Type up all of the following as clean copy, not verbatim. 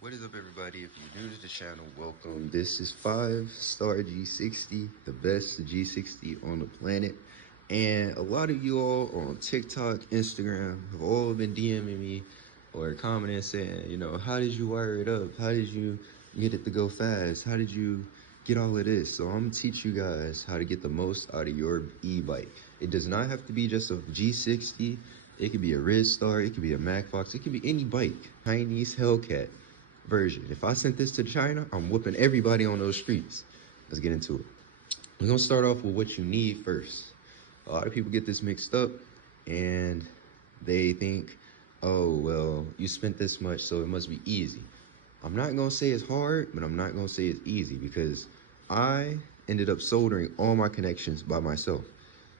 What is up, everybody? If you're new to the channel, welcome. This is 5-star G60, the best G60 on the planet. And a lot of you all on TikTok, Instagram have all been DMing me or commenting saying, how did you wire it up? How did you get it to go fast? How did you get all of this? So I'm gonna teach you guys how to get the most out of your e-bike. It does not have to be just a G60. It could be a Red Star, it could be a Mac Fox, it could be any bike. Chinese Hellcat version. If I sent this to China, I'm whooping everybody on those streets. Let's get into it. We're gonna start off with what you need first. A lot of people get this mixed up and they think, oh, well, you spent this much, so it must be easy. I'm not gonna say it's hard, but I'm not gonna say it's easy because I ended up soldering all my connections by myself.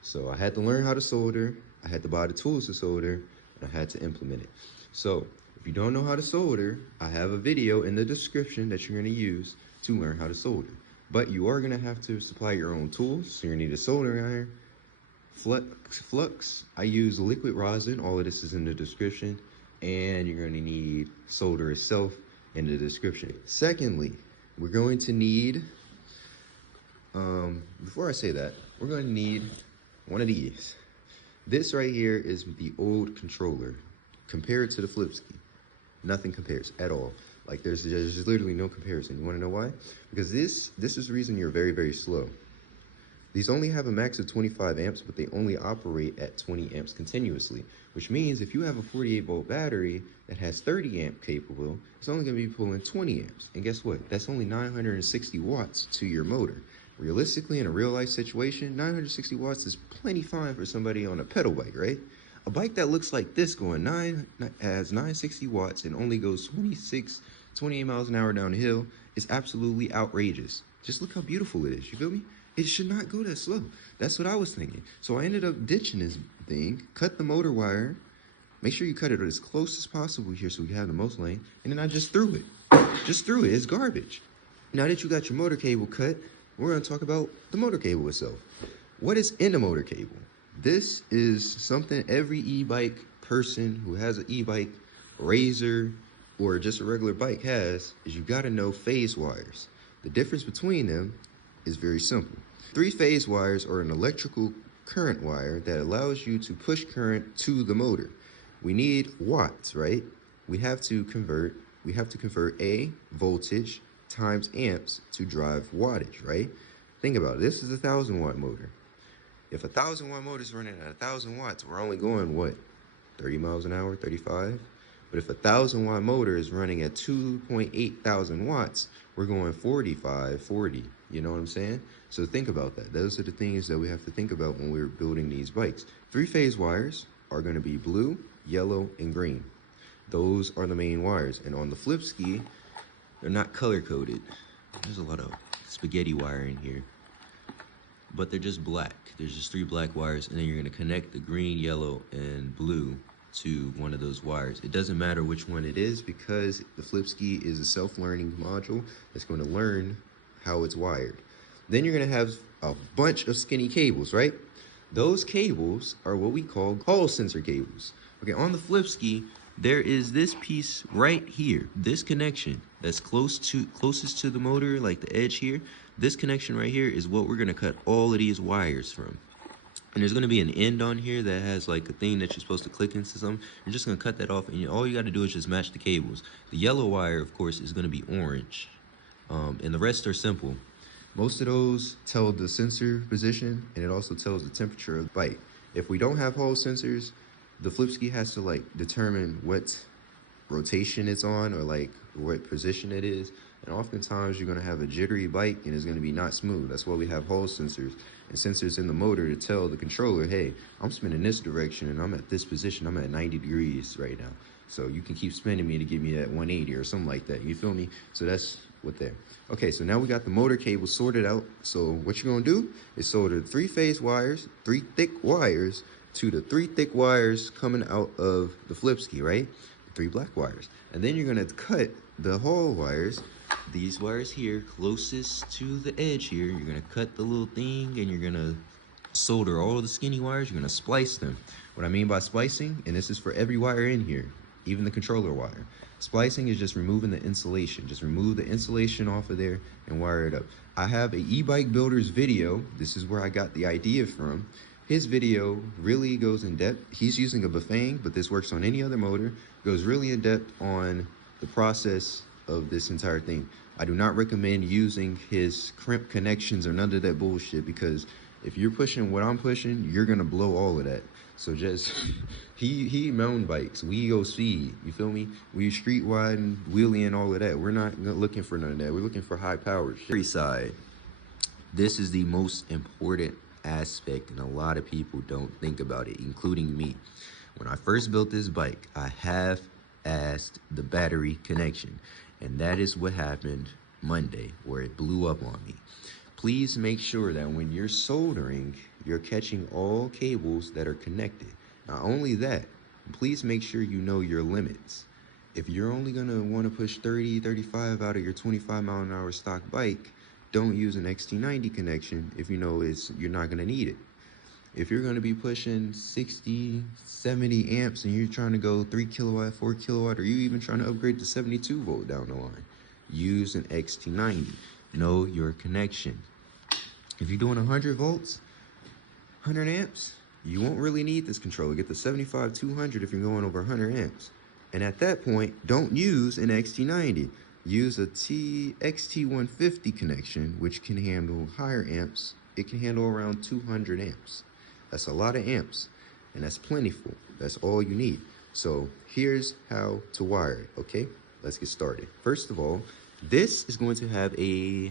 So I had to learn how to solder, I had to buy the tools to solder, and I had to implement it. So if you don't know how to solder, I have a video in the description that you're gonna use to learn how to solder. But you are gonna have to supply your own tools. So you're gonna need a soldering iron, flux. I use liquid rosin. All of this is in the description. And you're gonna need solder itself in the description. Secondly, we're going to need, before I say that, we're gonna need one of these. This right here is the old controller. Compared to the Flipsky, nothing compares at all. Like there's literally no comparison. You want to know why? Because this is the reason you're very, very slow. These only have a max of 25 amps, but they only operate at 20 amps continuously, which means if you have a 48 volt battery that has 30 amp capable, it's only going to be pulling 20 amps. And guess what? That's only 960 watts to your motor. Realistically, in a real life situation, 960 watts is plenty fine for somebody on a pedal bike, right? A bike that looks like this has 960 watts and only goes 28 miles an hour down the hill is absolutely outrageous. Just look how beautiful it is, you feel me? It should not go that slow. That's what I was thinking. So I ended up ditching this thing, cut the motor wire, make sure you cut it as close as possible here so we have the most lane, and then I just threw it. It's garbage. Now that you got your motor cable cut, we're gonna talk about the motor cable itself. What is in the motor cable? This is something every e-bike person who has an e-bike, razor, or just a regular bike has, is you gotta know phase wires. The difference between them is very simple. 3 phase wires are an electrical current wire that allows you to push current to the motor. We need watts, right? We have to convert A, voltage, times amps to drive wattage, right? Think about it, this is a 1,000 watt motor. If a 1,000 watt motor is running at 1,000 watts, we're only going, what, 30 miles an hour, 35? But if a 1,000 watt motor is running at 2.8 thousand watts, we're going 45, 40. You know what I'm saying? So think about that. Those are the things that we have to think about when we're building these bikes. 3 phase wires are going to be blue, yellow, and green. Those are the main wires. And on the Flipsky, they're not color coded. There's a lot of spaghetti wire in here, but they're just black. There's just 3 black wires, and then you're gonna connect the green, yellow, and blue to one of those wires. It doesn't matter which one it is because the Flipsky is a self-learning module that's gonna learn how it's wired. Then you're gonna have a bunch of skinny cables, right? Those cables are what we call hall sensor cables. Okay, on the Flipsky, there is this piece right here, this connection that's closest to the motor, like the edge here. This connection right here is what we're gonna cut all of these wires from. And there's gonna be an end on here that has like a thing that you're supposed to click into something. You're just gonna cut that off, and all you gotta do is just match the cables. The yellow wire, of course, is gonna be orange. And the rest are simple. Most of those tell the sensor position, and it also tells the temperature of the bike. If we don't have hall sensors, the Flipsky has to like determine what rotation it's on or like what position it is. And oftentimes you're gonna have a jittery bike and it's gonna be not smooth. That's why we have hall sensors and sensors in the motor to tell the controller, hey, I'm spinning this direction and I'm at this position. I'm at 90 degrees right now. So you can keep spinning me to give me that 180 or something like that. You feel me? So that's what there. Okay, so now we got the motor cable sorted out. So what you're gonna do is solder 3 phase wires, 3 thick wires to the 3 thick wires coming out of the Flipsky, right? 3 black wires. And then you're gonna cut the hall wires, these wires here, closest to the edge here. You're gonna cut the little thing and you're gonna solder all the skinny wires. You're gonna splice them. What I mean by splicing, and this is for every wire in here, even the controller wire. Splicing is just removing the insulation. Just remove the insulation off of there and wire it up. I have a e-bike builder's video. This is where I got the idea from. His video really goes in depth. He's using a Bafang, but this works on any other motor. Goes really in depth on the process of this entire thing. I do not recommend using his crimp connections or none of that bullshit, because if you're pushing what I'm pushing, you're gonna blow all of that. So just, he mountain bikes, we go speed, you feel me? We street wide and wheelie and all of that. We're not looking for none of that. We're looking for high power shit. Side, this is the most important aspect, and a lot of people don't think about it, including me. When I first built this bike, I half-assed the battery connection, and that is what happened Monday, where it blew up on me. Please make sure that when you're soldering, you're catching all cables that are connected. Not only that, please make sure you know your limits. If you're only gonna wanna push 30, 35 out of your 25-mile-an-hour stock bike, don't use an XT90 connection if you know you're not gonna need it. If you're gonna be pushing 60, 70 amps and you're trying to go 3 kilowatt, 4 kilowatt, or you even trying to upgrade to 72 volt down the line, use an XT90. Know your connection. If you're doing 100 volts, 100 amps, you won't really need this controller. Get the 75 200 if you're going over 100 amps. And at that point, don't use an XT90. Use a XT150 connection, which can handle higher amps. It can handle around 200 amps. That's a lot of amps, and that's plentiful. That's all you need. So here's how to wire it, okay? Let's get started. First of all, this is going to have a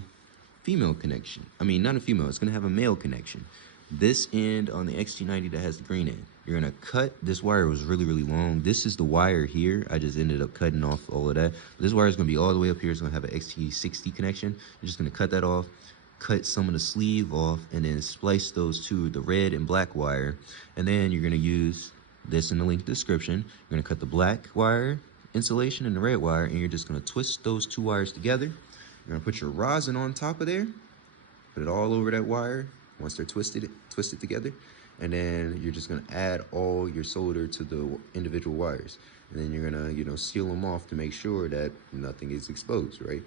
female connection. I mean, not a female, it's gonna have a male connection. This end on the XT90 that has the green end, you're gonna cut, this wire was really, really long. This is the wire here. I just ended up cutting off all of that. This wire is gonna be all the way up here. It's gonna have an XT60 connection. You're just gonna cut that off, cut some of the sleeve off, and then splice those to the red and black wire. And then you're gonna use this in the link description. You're gonna cut the black wire insulation and the red wire, and you're just gonna twist those two wires together. You're gonna put your rosin on top of there, put it all over that wire once they're twisted together, and then you're just gonna add all your solder to the individual wires. And then you're gonna, seal them off to make sure that nothing is exposed, right?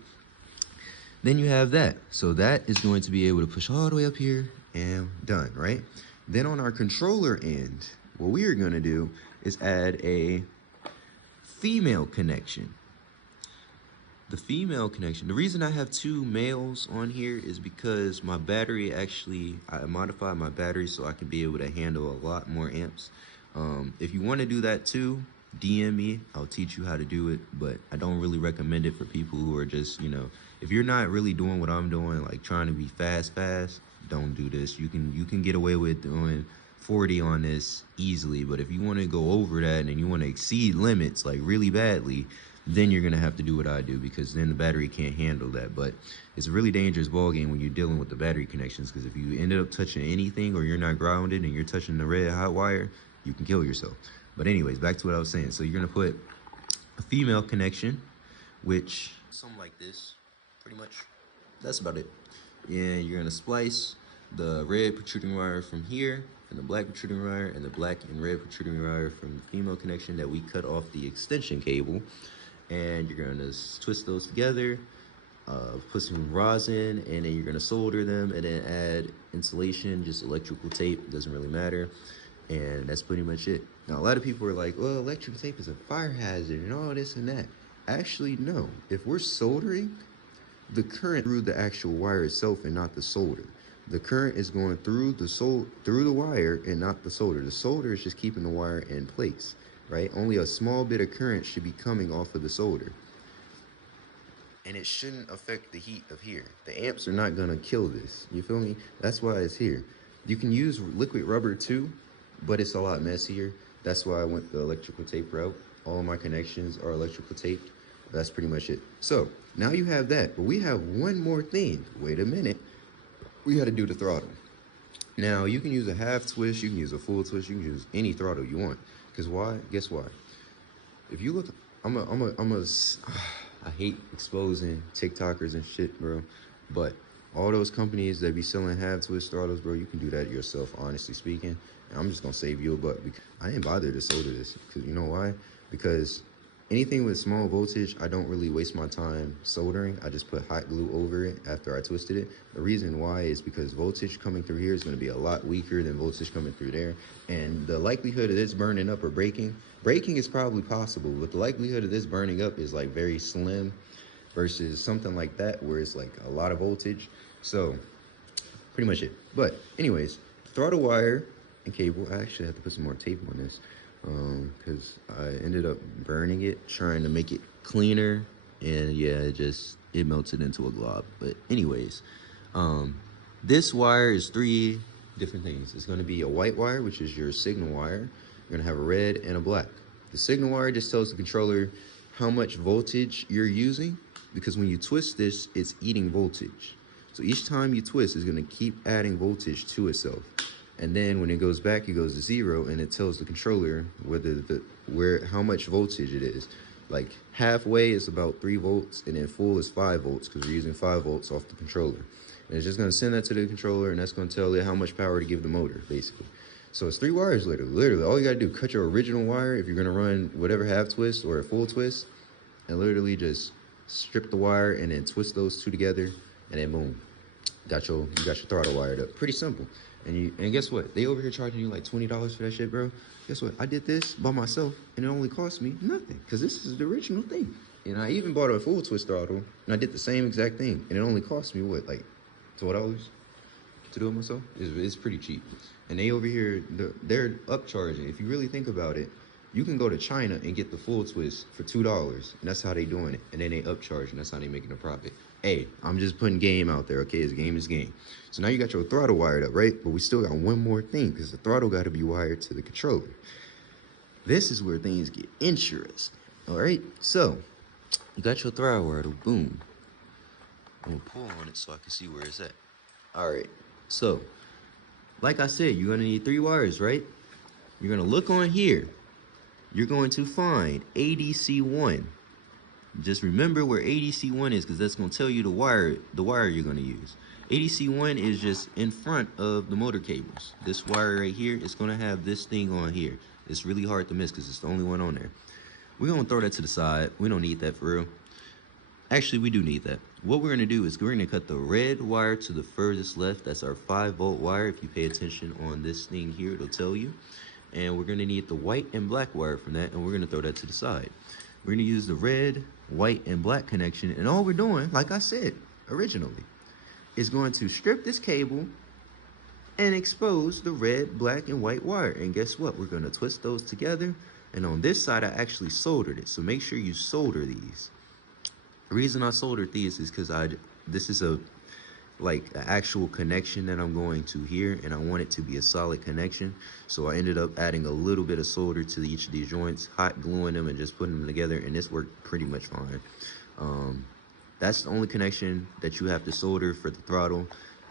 Then you have that. So that is going to be able to push all the way up here and done, right? Then on our controller end, what we are gonna do is add a female connection. The female connection, the reason I have two males on here is because my battery I modified my battery so I can be able to handle a lot more amps. If you want to do that too, DM me, I'll teach you how to do it, but I don't really recommend it for people who are just, if you're not really doing what I'm doing, like trying to be fast, don't do this. You can get away with doing 40 on this easily, but if you want to go over that and you want to exceed limits like really badly, then you're gonna have to do what I do, because then the battery can't handle that. But it's a really dangerous ballgame when you're dealing with the battery connections, because if you ended up touching anything or you're not grounded and you're touching the red hot wire, you can kill yourself. But anyways, back to what I was saying. So you're gonna put a female connection, which something like this, pretty much. That's about it. And you're gonna splice the red protruding wire from here, and the black protruding wire, and the black and red protruding wire from the female connection that we cut off the extension cable. And you're gonna twist those together, put some rosin, and then you're gonna solder them, and then add insulation, just electrical tape, doesn't really matter. And that's pretty much it. Now, a lot of people are like, well, electrical tape is a fire hazard and all this and that. Actually, no. If we're soldering, the current through the actual wire itself and not the solder. The current is going through the wire and not the solder. The solder is just keeping the wire in place, right? Only a small bit of current should be coming off of the solder. And it shouldn't affect the heat of here. The amps are not gonna kill this, you feel me? That's why it's here. You can use liquid rubber too, but it's a lot messier. That's why I went the electrical tape route. All of my connections are electrical taped. That's pretty much it. So now you have that, but we have one more thing. Wait a minute. We got to do the throttle. Now you can use a half twist, you can use a full twist, you can use any throttle you want. Cause why? Guess why? If you look, I hate exposing TikTokers and shit, bro. But all those companies that be selling half twist throttles, bro, you can do that yourself, honestly speaking. And I'm just gonna save you a buck. Because I ain't bothered to solder this. Cause you know why? Because anything with small voltage, I don't really waste my time soldering. I just put hot glue over it after I twisted it. The reason why is because voltage coming through here is going to be a lot weaker than voltage coming through there. And the likelihood of this burning up or breaking is probably possible, but the likelihood of this burning up is like very slim versus something like that where it's like a lot of voltage. So pretty much it. But anyways, throttle wire and cable. I actually have to put some more tape on this because I ended up burning it trying to make it cleaner, and yeah, it melted into a glob. But anyways, this wire is 3 different things. It's going to be a white wire, which is your signal wire. You're going to have a red and a black. The signal wire just tells the controller how much voltage you're using, because when you twist this, it's eating voltage. So each time you twist, it's going to keep adding voltage to itself. And then when it goes back, it goes to 0, and it tells the controller how much voltage it is. Like halfway is about 3 volts, and then full is 5 volts because we're using 5 volts off the controller. And it's just going to send that to the controller, and that's going to tell it how much power to give the motor, basically. So it's 3 wires literally. All you got to do, cut your original wire if you're going to run whatever half twist or a full twist, and literally just strip the wire and then twist those 2 together, and then boom, you got your throttle wired up. Pretty simple. And guess what? They over here charging you like $20 for that shit, bro. Guess what? I did this by myself, and it only cost me nothing, because this is the original thing. And I even bought a full twist throttle, and I did the same exact thing, and it only cost me what, like $12 to do it myself? It's pretty cheap. And they over here, they're upcharging. If you really think about it, you can go to China and get the full twist for $2, and that's how they doing it. And then they upcharge, and that's how they making a profit. Hey, I'm just putting game out there, okay? It's game is game. So now you got your throttle wired up, right? But we still got one more thing, because the throttle got to be wired to the controller. This is where things get interesting, all right? So you got your throttle wired up, boom. I'm gonna pull on it so I can see where it's at. All right, so like I said, you're gonna need 3 wires, right? You're gonna look on here. You're going to find ADC1. Just remember where ADC1 is, because that's going to tell you the wire you're going to use. ADC1 is just in front of the motor cables. This wire right here is going to have this thing on here. It's really hard to miss because it's the only one on there. We're going to throw that to the side. We don't need that for real. Actually, we do need that. What we're going to do is we're going to cut the red wire to the furthest left. That's our 5-volt wire. If you pay attention on this thing here, it'll tell you. And we're going to need the white and black wire from that, and we're going to throw that to the side. We're going to use the red, white, and black connection, and all we're doing, like I said originally, is going to strip this cable and expose the red, black, and white wire. And guess what? We're going to twist those together, and on this side, I actually soldered it, so make sure you solder these. The reason I soldered these is because this is an actual connection that I'm going to here, and I want it to be a solid connection. So I ended up adding a little bit of solder to each of these joints, hot gluing them and just putting them together, and this worked pretty much fine. That's the only connection that you have to solder for the throttle.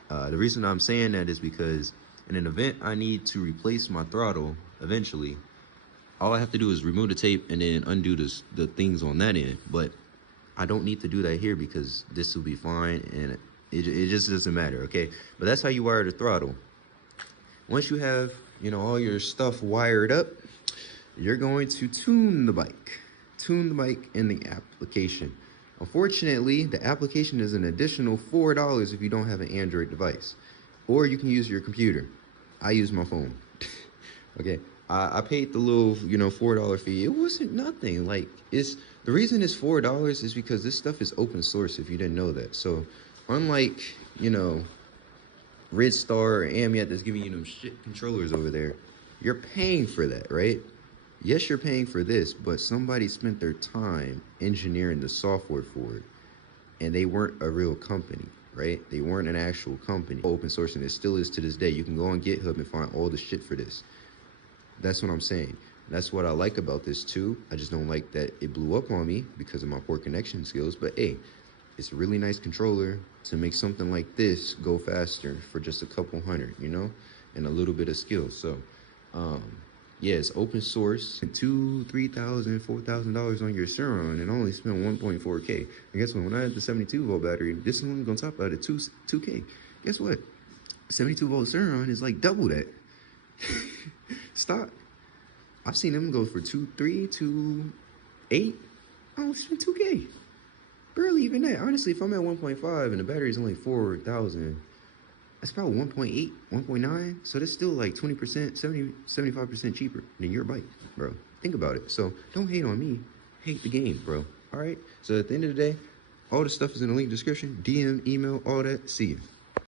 The reason I'm saying that is because in an event I need to replace my throttle eventually, all I have to do is remove the tape and then undo the things on that end. But I don't need to do that here because this will be fine, and it just doesn't matter, okay? But that's how you wire the throttle. Once you have, all your stuff wired up, you're going to tune the bike. Tune the bike in the application. Unfortunately, the application is an additional $4 if you don't have an Android device. Or you can use your computer. I use my phone. Okay, I paid the little, $4 fee. It wasn't nothing. The reason it's $4 is because this stuff is open source, if you didn't know that. So unlike, Red Star or Amiet that's giving you them shit controllers over there, you're paying for that, right? Yes, you're paying for this, but somebody spent their time engineering the software for it, and they weren't a real company, right? They weren't an actual company. Open source, and it still is to this day. You can go on GitHub and find all the shit for this. That's what I'm saying. That's what I like about this too. I just don't like that it blew up on me because of my poor connection skills, but hey, it's a really nice controller to make something like this go faster for just a couple $100, and a little bit of skill. So, yeah, it's open source. $2,000, $3,000, $4,000 on your Suron and only spend 1.4K. And guess what? When I had the 72-volt battery, this one's gonna top out at 2K. Guess what? 72-volt Suron is like double that. Stock. I've seen them go for 2.3, 2.8. I only spent 2K. Barely even that. Honestly, if I'm at 1.5 and the battery's only 4,000, that's about 1.8, 1.9. So that's still like 20%, 70, 75% cheaper than your bike, bro. Think about it. So don't hate on me. Hate the game, bro. All right? So at the end of the day, all the stuff is in the link description. DM, email, all that. See you.